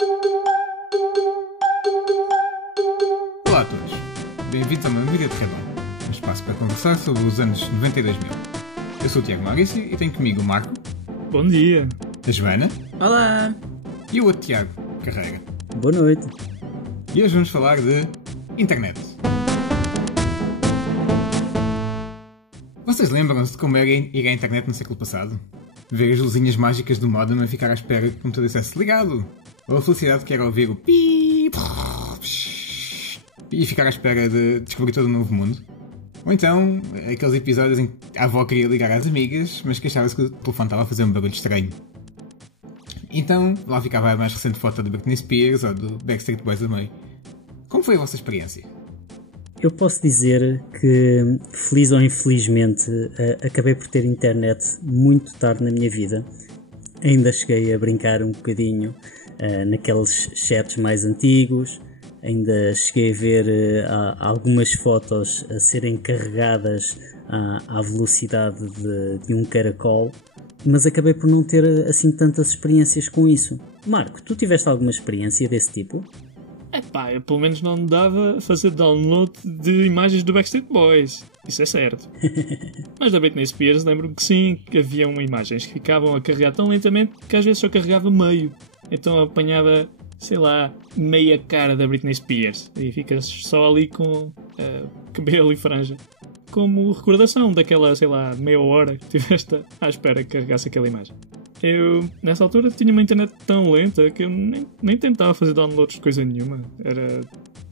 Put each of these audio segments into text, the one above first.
Olá a todos, bem-vindos ao meu Vida de Redom, um espaço para conversar sobre os anos 90 e 2000. Eu sou o Tiago Maurício e tenho comigo o Marco. Bom dia. A Joana. Olá. E o outro Tiago, Carreira. Boa noite. E hoje vamos falar de internet. Vocês lembram-se de como era ir à internet no século passado? Ver as luzinhas mágicas do modem a ficar à espera que o computador estivesse ligado? Ou a felicidade que era ouvir o pi e ficar à espera de descobrir todo um novo mundo? Ou então, aqueles episódios em que a avó queria ligar às amigas, mas queixava-se que o telefone estava a fazer um barulho estranho. Então, lá ficava a mais recente foto de Britney Spears ou do Backstreet Boys a meio. Como foi a vossa experiência? Eu posso dizer que, feliz ou infelizmente, acabei por ter internet muito tarde na minha vida. Ainda cheguei a brincar um bocadinho naqueles chats mais antigos. Ainda cheguei a ver algumas fotos a serem carregadas à velocidade de um caracol, mas acabei por não ter assim tantas experiências com isso. Marco, tu tiveste alguma experiência desse tipo? Eu pelo menos não me dava a fazer download de imagens do Backstreet Boys. Isso é certo. Mas da Britney Spears lembro-me que sim, que haviam imagens que ficavam a carregar tão lentamente que às vezes só carregava meio. Então apanhava, sei lá, meia cara da Britney Spears. E ficas só ali com cabelo e franja. Como recordação daquela, sei lá, meia hora que estiveste à espera que carregasse aquela imagem. Eu, nessa altura, tinha uma internet tão lenta que eu nem tentava fazer downloads de coisa nenhuma. Era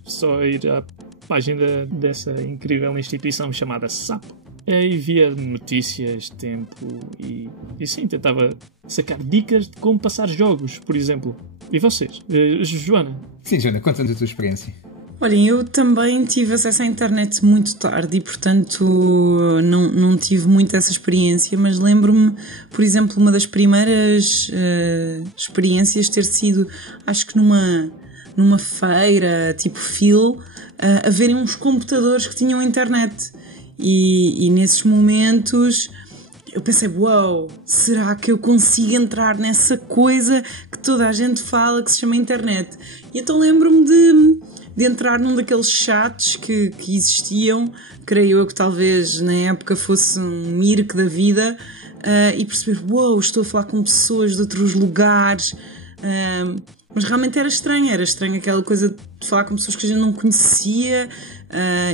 só ir à página dessa incrível instituição chamada SAP. Aí via notícias, tempo e sim, tentava sacar dicas de como passar jogos, por exemplo. E vocês? Joana? Sim, Joana, conta-nos a tua experiência. Olhem, eu também tive acesso à internet muito tarde e, portanto, não tive muito essa experiência, mas lembro-me, por exemplo, uma das primeiras experiências ter sido, acho que numa feira, tipo Phil, a verem uns computadores que tinham internet. E nesses momentos eu pensei, uau, será que eu consigo entrar nessa coisa que toda a gente fala que se chama internet? E então lembro-me de entrar num daqueles chats que existiam, creio eu que talvez na época fosse um Mirk da vida, e perceber, uau, estou a falar com pessoas de outros lugares, mas realmente era estranho aquela coisa de falar com pessoas que a gente não conhecia,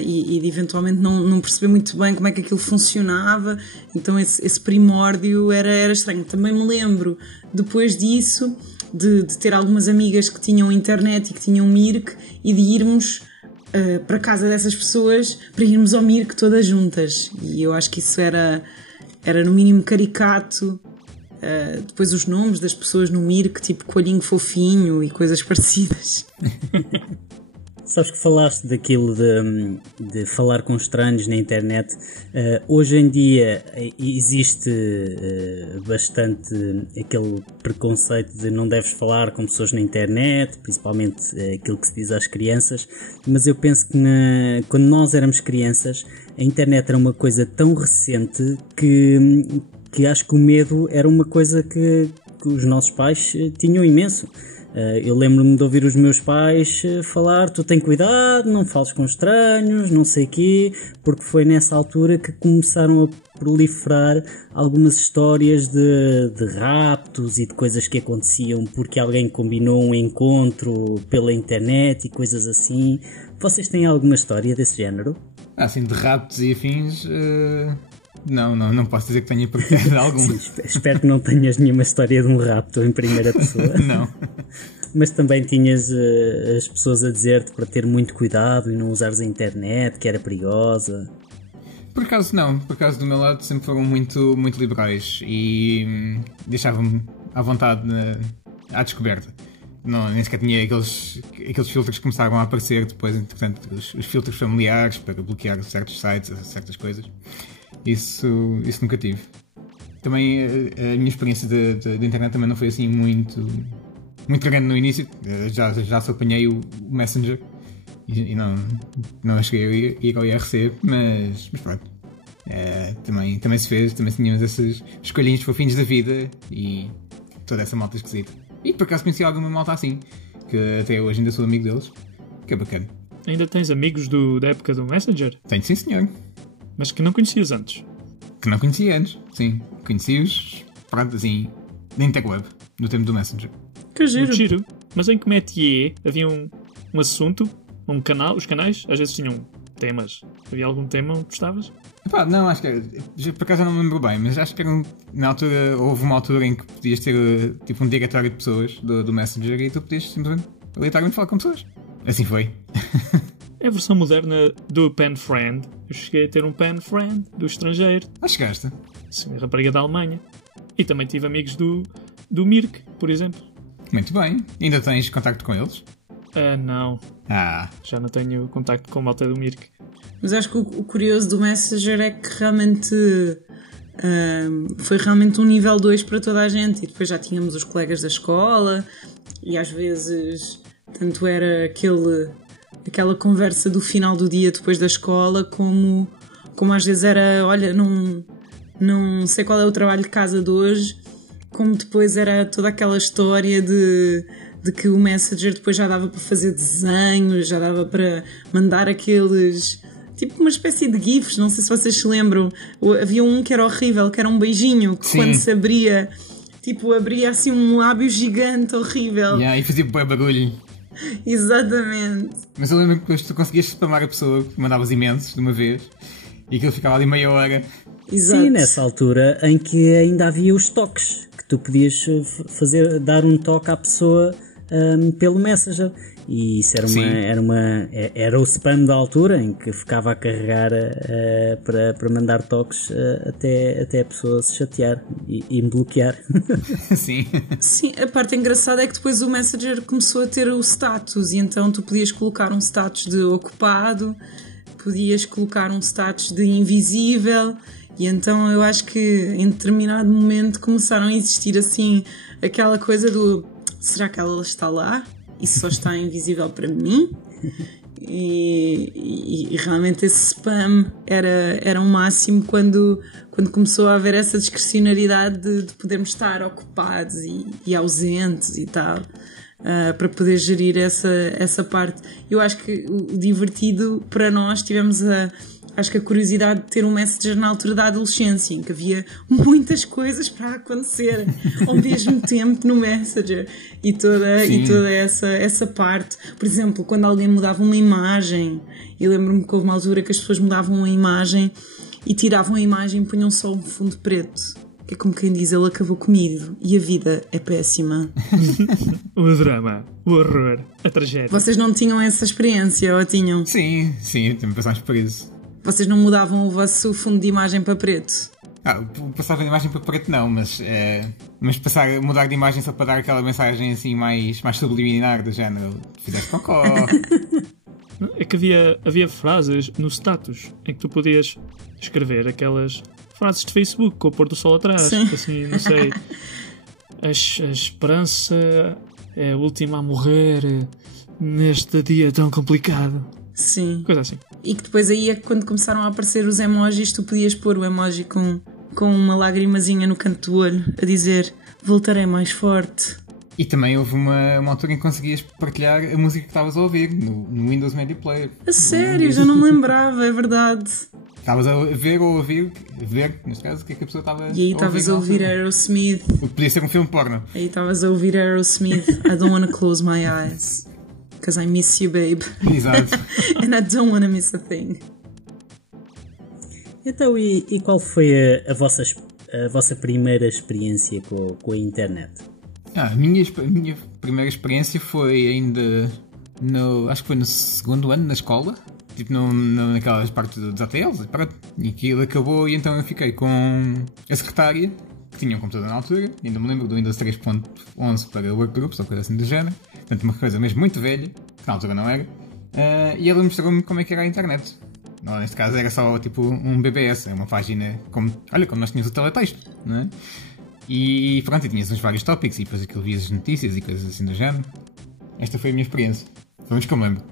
e de eventualmente não perceber muito bem como é que aquilo funcionava. Então esse primórdio era estranho. Também me lembro, depois disso, de ter algumas amigas que tinham internet e que tinham Mirk e de irmos para casa dessas pessoas para irmos ao Mirk todas juntas. E eu acho que isso era no mínimo caricato. Depois os nomes das pessoas no Mirk, tipo Coelhinho Fofinho e coisas parecidas. Sabes que falaste daquilo de falar com estranhos na internet. Hoje em dia existe bastante aquele preconceito de não deves falar com pessoas na internet, principalmente aquilo que se diz às crianças, mas eu penso que quando nós éramos crianças a internet era uma coisa tão recente que acho que o medo era uma coisa que os nossos pais tinham imenso. Eu lembro-me de ouvir os meus pais falar, tu tem cuidado, não fales com estranhos, não sei quê, porque foi nessa altura que começaram a proliferar algumas histórias de raptos e de coisas que aconteciam porque alguém combinou um encontro pela internet e coisas assim. Vocês têm alguma história desse género? Assim, de raptos e afins... Não posso dizer que tenha partilhado algum. Sim, espero que não tenhas nenhuma história de um rapto em primeira pessoa. Não. Mas também tinhas as pessoas a dizer-te para ter muito cuidado e não usares a internet, que era perigosa. Por acaso não. Por acaso do meu lado sempre foram muito, muito liberais e deixavam-me à vontade à descoberta. Não, nem sequer tinha aqueles filtros que começaram a aparecer depois, entretanto, os filtros familiares para bloquear certos sites, certas coisas. Isso nunca tive. Também a minha experiência de internet também não foi assim muito grande no início. Já só apanhei o Messenger e não cheguei a ir ao IRC, mas pronto. Também se fez, também tínhamos esses escolhinhos fofinhos da vida e toda essa malta esquisita. E por acaso conheci alguma malta assim, que até hoje ainda sou amigo deles, que é bacana. Ainda tens amigos da época do Messenger? Tenho, sim senhor. Mas que não conhecias antes? Que não conhecia antes, sim. Conheci-os, pronto, assim, na interweb, no tempo do Messenger. Que giro. Muito giro. Mas em que métier havia um assunto, um canal, os canais às vezes tinham temas. Havia algum tema onde gostavas? Epá, não, acho que era, por acaso eu não me lembro bem, mas acho que era na altura, houve uma altura em que podias ter tipo um diretório de pessoas do Messenger e tu podias simplesmente aleatoriamente falar com pessoas. Assim foi. É a versão moderna do Pen Friend. Eu cheguei a ter um Pen Friend do estrangeiro. Ah, chegaste? Sim, a rapariga da Alemanha. E também tive amigos do Mirk, por exemplo. Muito bem. Ainda tens contacto com eles? Não. Ah. Já não tenho contacto com a malta do Mirk. Mas acho que o curioso do Messenger é que realmente foi realmente um nível 2 para toda a gente. E depois já tínhamos os colegas da escola e às vezes tanto era aquela conversa do final do dia depois da escola como às vezes era, olha, não sei qual é o trabalho de casa de hoje, como depois era toda aquela história de que o Messenger depois já dava para fazer desenhos, já dava para mandar aqueles, tipo uma espécie de gifs, não sei se vocês se lembram. Havia um que era horrível, que era um beijinho, que Sim. quando se abria, tipo abria assim um lábio gigante, horrível. E fazia bem barulho. Exatamente. Mas eu lembro que depois tu conseguias spamar a pessoa, que mandavas imensos de uma vez, e aquilo ficava ali meia hora. Exato. Sim, nessa altura em que ainda havia os toques, que tu podias dar um toque à pessoa pelo Messenger. E isso era o spam da altura em que ficava a carregar para mandar toques até a pessoa se chatear e me bloquear. Sim. Sim, a parte engraçada é que depois o Messenger começou a ter o status e então tu podias colocar um status de ocupado, podias colocar um status de invisível e então eu acho que em determinado momento começaram a existir assim aquela coisa do será que ela está lá? Isso só está invisível para mim? E realmente esse spam era um máximo quando começou a haver essa discrecionalidade de podermos estar ocupados e ausentes e tal, para poder gerir essa parte. Eu acho que o divertido para nós acho que a curiosidade de ter um Messenger na altura da adolescência, em que havia muitas coisas para acontecer ao mesmo tempo no Messenger e toda essa parte. Por exemplo, quando alguém mudava uma imagem, eu lembro-me que houve uma altura que as pessoas mudavam a imagem e tiravam a imagem e punham só um fundo preto. Que é como quem diz, ele acabou comigo e a vida é péssima. O drama, o horror, a tragédia. Vocês não tinham essa experiência ou tinham? Sim, também passámos por isso. Vocês não mudavam o vosso fundo de imagem para preto? Passar de imagem para preto não, mas mudar de imagem só para dar aquela mensagem assim mais subliminar do género fizeste cocó. É que havia frases no status em que tu podias escrever aquelas frases de Facebook com o pôr do sol atrás. Sim. Assim, não sei. A esperança é a última a morrer neste dia tão complicado. Sim. Coisa assim. E que depois aí é que quando começaram a aparecer os emojis, tu podias pôr o emoji com uma lagrimazinha no canto do olho a dizer voltarei mais forte. E também houve uma altura em que conseguias partilhar a música que estavas a ouvir no Windows Media Player. A sério, já não me lembrava, é verdade. Estavas a ver ou a ouvir, neste caso, o que é que a pessoa estava a ouvir. E aí estavas a ouvir Aerosmith. O que podia ser um filme porno. Aí estavas a ouvir Aerosmith. I don't wanna close my eyes. Because I miss you, babe. Exato. And I don't wanna miss a thing. Então, e qual foi a vossa primeira experiência com a internet? A minha primeira experiência foi ainda acho que foi no segundo ano na escola, tipo naquelas partes dos ATLs, e aquilo acabou e então eu fiquei com a secretária, que tinha um computador na altura, ainda me lembro do Windows 3.11 para workgroups ou coisa assim do género, portanto uma coisa mesmo muito velha, que na altura não era, e ela mostrou-me como é que era a internet. Não, neste caso era só tipo um BBS, é uma página como nós tínhamos o teletexto, não é? E pronto, e tinhas uns vários tópicos e depois aquilo vias as notícias e coisas assim do género. Esta foi a minha experiência. Vamos que eu me lembro.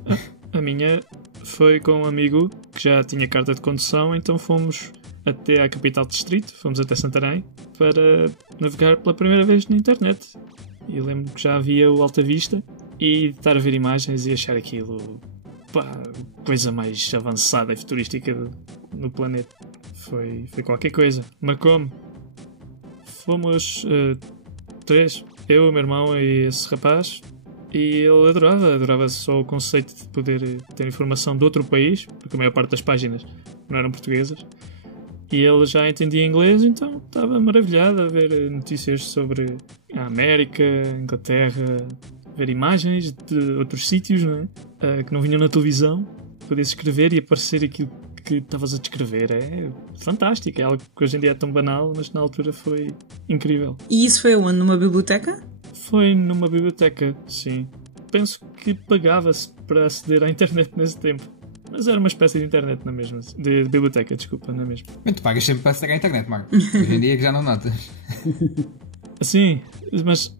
A minha foi com um amigo que já tinha carta de condução, então fomos até à capital distrito, fomos até Santarém para navegar pela primeira vez na internet. E lembro que já havia o Alta Vista e estar a ver imagens e achar aquilo, pá, coisa mais avançada e futurística no planeta. Foi qualquer coisa. Marcou-me. Fomos 3, eu, o meu irmão e esse rapaz, e ele adorava só o conceito de poder ter informação de outro país, porque a maior parte das páginas não eram portuguesas, e ele já entendia inglês, então estava maravilhado a ver notícias sobre a América, a Inglaterra, ver imagens de outros sítios, não é? Que não vinham na televisão, poder escrever e aparecer aquilo que estavas a descrever. É fantástico, é algo que hoje em dia é tão banal, mas na altura foi incrível. E isso foi onde? Numa biblioteca? Foi numa biblioteca, sim. Penso que pagava-se para aceder à internet nesse tempo. Mas era uma espécie de internet na mesma. De biblioteca, desculpa, na mesma. Mas tu pagas sempre para aceder à internet, Marco. Hoje em dia é que já não notas. Sim,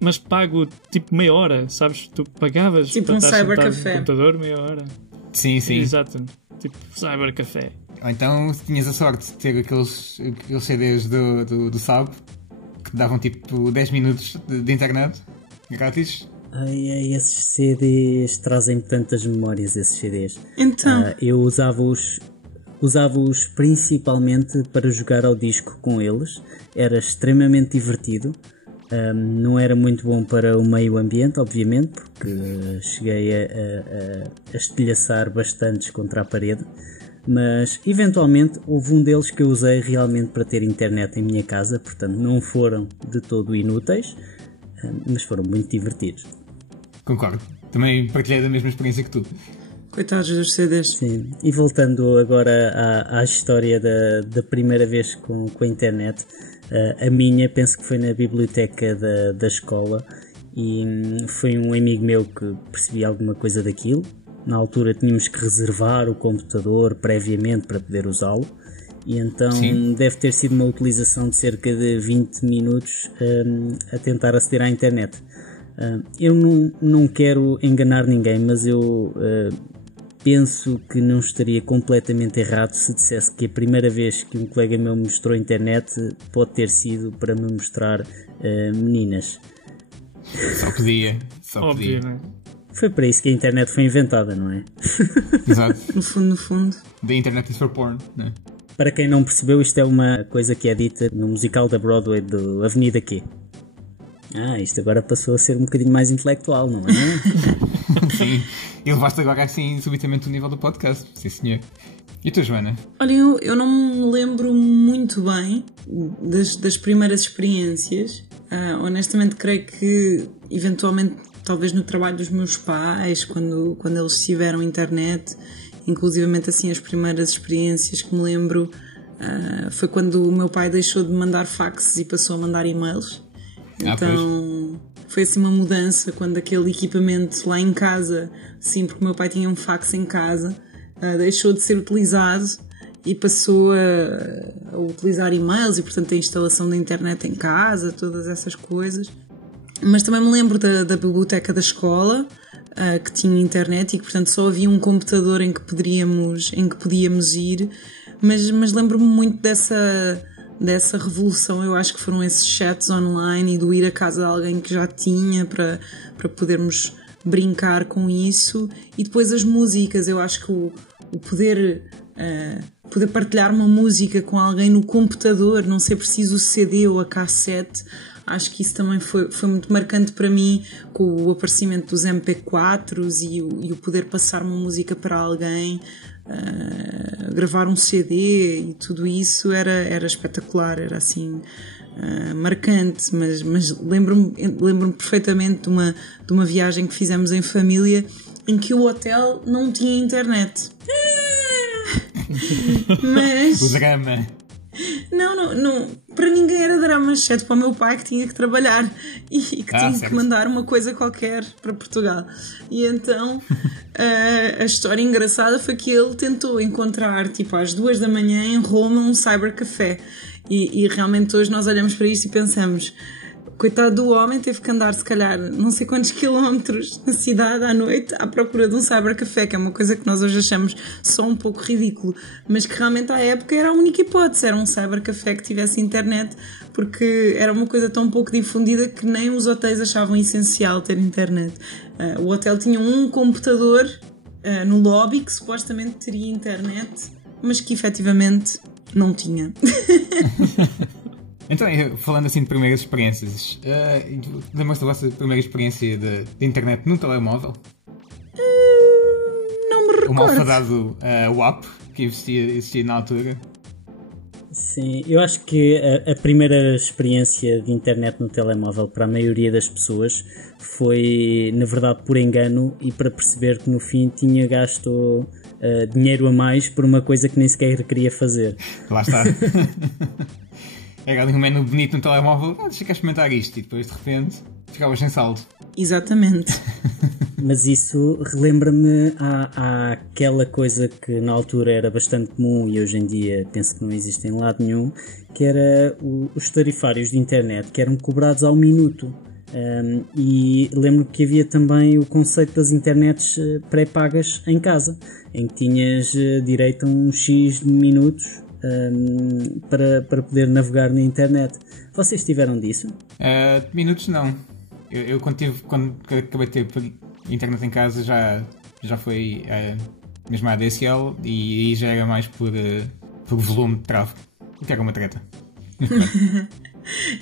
mas pago tipo meia hora, sabes? Tu pagavas tipo para um estar sentado cybercafé. no computador meia hora. Sim. Exato, tipo cybercafé. Ou então tinhas a sorte de ter aqueles CDs do SAB que te davam tipo 10 minutos de internet grátis. Ai, esses CDs trazem tantas memórias, esses CDs. Então. Eu usava-os principalmente para jogar ao disco com eles. Era extremamente divertido. Não era muito bom para o meio ambiente, obviamente, porque cheguei a estilhaçar bastantes contra a parede. Mas eventualmente houve um deles que eu usei realmente para ter internet em minha casa, portanto não foram de todo inúteis, mas foram muito divertidos. Concordo, também partilhei da mesma experiência que tu. Coitados dos CDs. Sim, e voltando agora à história da primeira vez com a internet, a minha penso que foi na biblioteca da escola, e foi um amigo meu que percebia alguma coisa daquilo. Na altura tínhamos que reservar o computador previamente para poder usá-lo, e então Sim. deve ter sido uma utilização de cerca de 20 minutos a tentar aceder à internet. Eu não quero enganar ninguém, mas eu penso que não estaria completamente errado se dissesse que a primeira vez que um colega meu me mostrou a internet pode ter sido para me mostrar meninas. Só podia. Óbvio, não é? Foi para isso que a internet foi inventada, não é? Exato. No fundo. The internet is for porn, né? Para quem não percebeu, isto é uma coisa que é dita no musical da Broadway do Avenida Q. Isto agora passou a ser um bocadinho mais intelectual, não é? Sim. E levaste agora assim subitamente o nível do podcast. Sim, senhor. E tu, Joana? Olha, eu não me lembro muito bem das primeiras experiências. Honestamente, creio que eventualmente, talvez no trabalho dos meus pais, quando eles tiveram internet, inclusivamente assim as primeiras experiências que me lembro foi quando o meu pai deixou de mandar faxes e passou a mandar e-mails. Então foi assim uma mudança quando aquele equipamento lá em casa, sim, porque o meu pai tinha um fax em casa, deixou de ser utilizado e passou a utilizar e-mails e portanto a instalação da internet em casa, todas essas coisas. Mas também me lembro da biblioteca da escola, que tinha internet e que portanto só havia um computador em que podíamos ir, mas lembro-me muito dessa revolução. Eu acho que foram esses chats online e do ir à casa de alguém que já tinha para podermos brincar com isso, e depois as músicas. Eu acho que o poder partilhar uma música com alguém no computador, não ser preciso o CD ou a cassete, acho que isso também foi muito marcante para mim, com o aparecimento dos MP4s e o poder passar uma música para alguém, gravar um CD e tudo isso era espetacular, era assim marcante, mas lembro-me perfeitamente de uma viagem que fizemos em família em que o hotel não tinha internet. Mas O drama. não, para ninguém era drama, exceto para o meu pai, que tinha que trabalhar e que tinha certo. que mandar uma coisa qualquer para Portugal. E então a história engraçada foi que ele tentou encontrar, tipo às 2 da manhã em Roma, um cybercafé. E realmente hoje nós olhamos para isto e pensamos: Coitado do homem, teve que andar, se calhar, não sei quantos quilómetros na cidade à noite à procura de um cybercafé, que é uma coisa que nós hoje achamos só um pouco ridículo, mas que realmente à época era a única hipótese, era um cybercafé que tivesse internet, porque era uma coisa tão pouco difundida que nem os hotéis achavam essencial ter internet. O hotel tinha um computador no lobby que supostamente teria internet, mas que efetivamente não tinha. Então, falando assim de primeiras experiências, lembras-te da vossa primeira experiência de internet no telemóvel? Não me recordo. O malfadado WAP, que existia na altura. Sim, eu acho que a primeira experiência de internet no telemóvel para a maioria das pessoas foi, na verdade, por engano e para perceber que no fim tinha gasto dinheiro a mais por uma coisa que nem sequer queria fazer. Lá está. Era ali um menu bonito no telemóvel, deixa cá experimentar isto, e depois de repente ficavas sem saldo. Exatamente. Mas isso relembra-me àquela coisa que na altura era bastante comum e hoje em dia penso que não existe em lado nenhum, que era os tarifários de internet, que eram cobrados ao minuto. E lembro que havia também o conceito das internets pré-pagas em casa, em que tinhas direito a um X de minutos para poder navegar na internet. Vocês tiveram disso? Minutos não. Eu quando acabei de ter internet em casa já foi mesmo a ADSL e aí já era mais por volume de tráfego, o que era uma treta.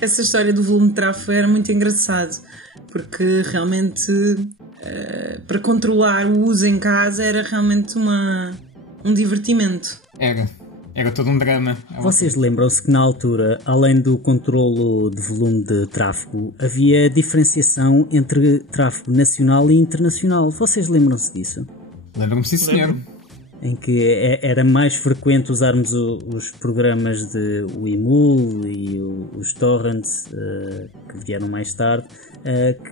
Essa história do volume de tráfego era muito engraçado, porque realmente para controlar o uso em casa era realmente um divertimento. Era todo um drama. Vocês lembram-se que na altura, além do controlo de volume de tráfego, havia diferenciação entre tráfego nacional e internacional? Vocês lembram-se disso? Lembro-me, sim, senhor. Em que era mais frequente usarmos os programas de Emule e os torrents que vieram mais tarde,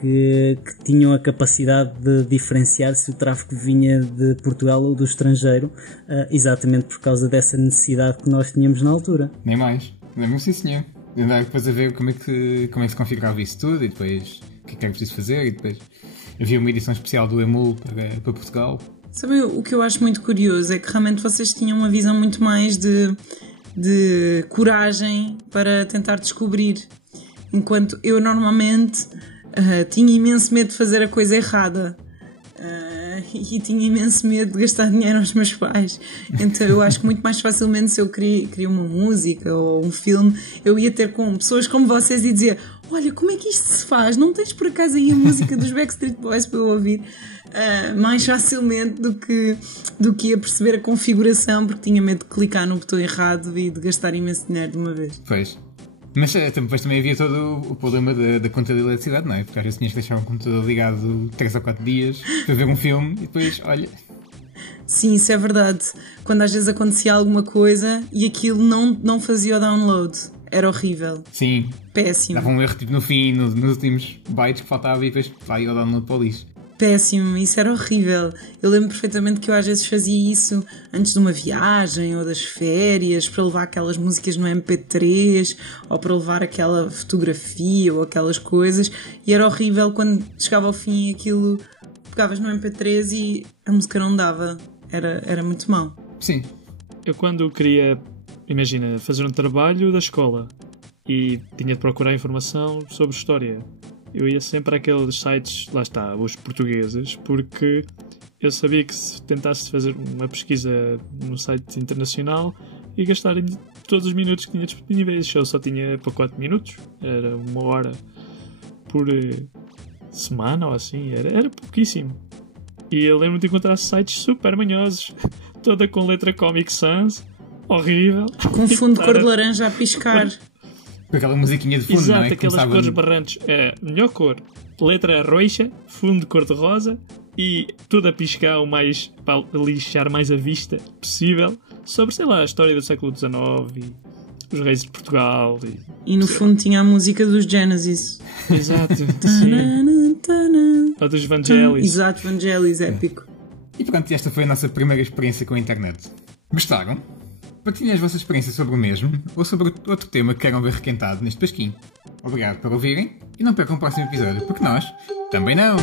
que tinham a capacidade de diferenciar se o tráfego vinha de Portugal ou do estrangeiro, exatamente por causa dessa necessidade que nós tínhamos na altura. Nem mais. Lembro-me, sim, senhor. Andar depois a ver como é que se configurava isso tudo e depois o que é que era preciso fazer, e depois havia uma edição especial do Emule para Portugal. Sabe, o que eu acho muito curioso é que realmente vocês tinham uma visão muito mais de coragem para tentar descobrir, enquanto eu normalmente tinha imenso medo de fazer a coisa errada e tinha imenso medo de gastar dinheiro aos meus pais. Então eu acho que muito mais facilmente, se eu queria uma música ou um filme, eu ia ter com pessoas como vocês e dizer: olha, como é que isto se faz? Não tens por acaso aí a música dos Backstreet Boys para eu ouvir? Mais facilmente do que ia perceber a configuração, porque tinha medo de clicar no botão errado e de gastar imenso dinheiro de uma vez. Pois. Mas depois também havia todo o problema da conta de eletricidade, não é? Porque às vezes tinhas que deixar o computador ligado 3 ou 4 dias para ver um filme e depois, olha... Sim, isso é verdade. Quando às vezes acontecia alguma coisa e aquilo não fazia o download. Era horrível. Sim. Péssimo. Dava um erro tipo no fim, nos últimos bytes que faltava e depois vai o download para o lixo. Péssimo, isso era horrível. Eu lembro perfeitamente que eu às vezes fazia isso antes de uma viagem ou das férias, para levar aquelas músicas no MP3 ou para levar aquela fotografia ou aquelas coisas, e era horrível quando chegava ao fim e aquilo pegavas no MP3 e a música não dava. Era muito mau. Sim. Eu quando queria, imagina, fazer um trabalho da escola e tinha de procurar informação sobre história, eu ia sempre àqueles sites, lá está, os portugueses, porque eu sabia que se tentasse fazer uma pesquisa no site internacional ia gastar todos os minutos que tinha disponíveis. Eu só tinha para 4 minutos, era 1 hora por semana ou assim, era pouquíssimo. E eu lembro de encontrar sites super manhosos, toda com letra Comic Sans, horrível. Com fundo de cor de laranja a piscar. Com aquela musiquinha de fundo, exato, não é? Aquelas cores berrantes. Melhor cor, letra roxa, fundo de cor de rosa e tudo a piscar o mais, para lixar mais a vista possível, sobre, sei lá, a história do século XIX e os reis de Portugal. E no fundo tinha a música dos Genesis. Exato, sim. Ou dos Vangelis. Exato, Vangelis, épico. E pronto, esta foi a nossa primeira experiência com a internet. Gostaram? Partilhem as vossas experiências sobre o mesmo ou sobre outro tema que queiram ver requentado neste pasquinho. Obrigado por ouvirem e não percam o próximo episódio, porque nós também não!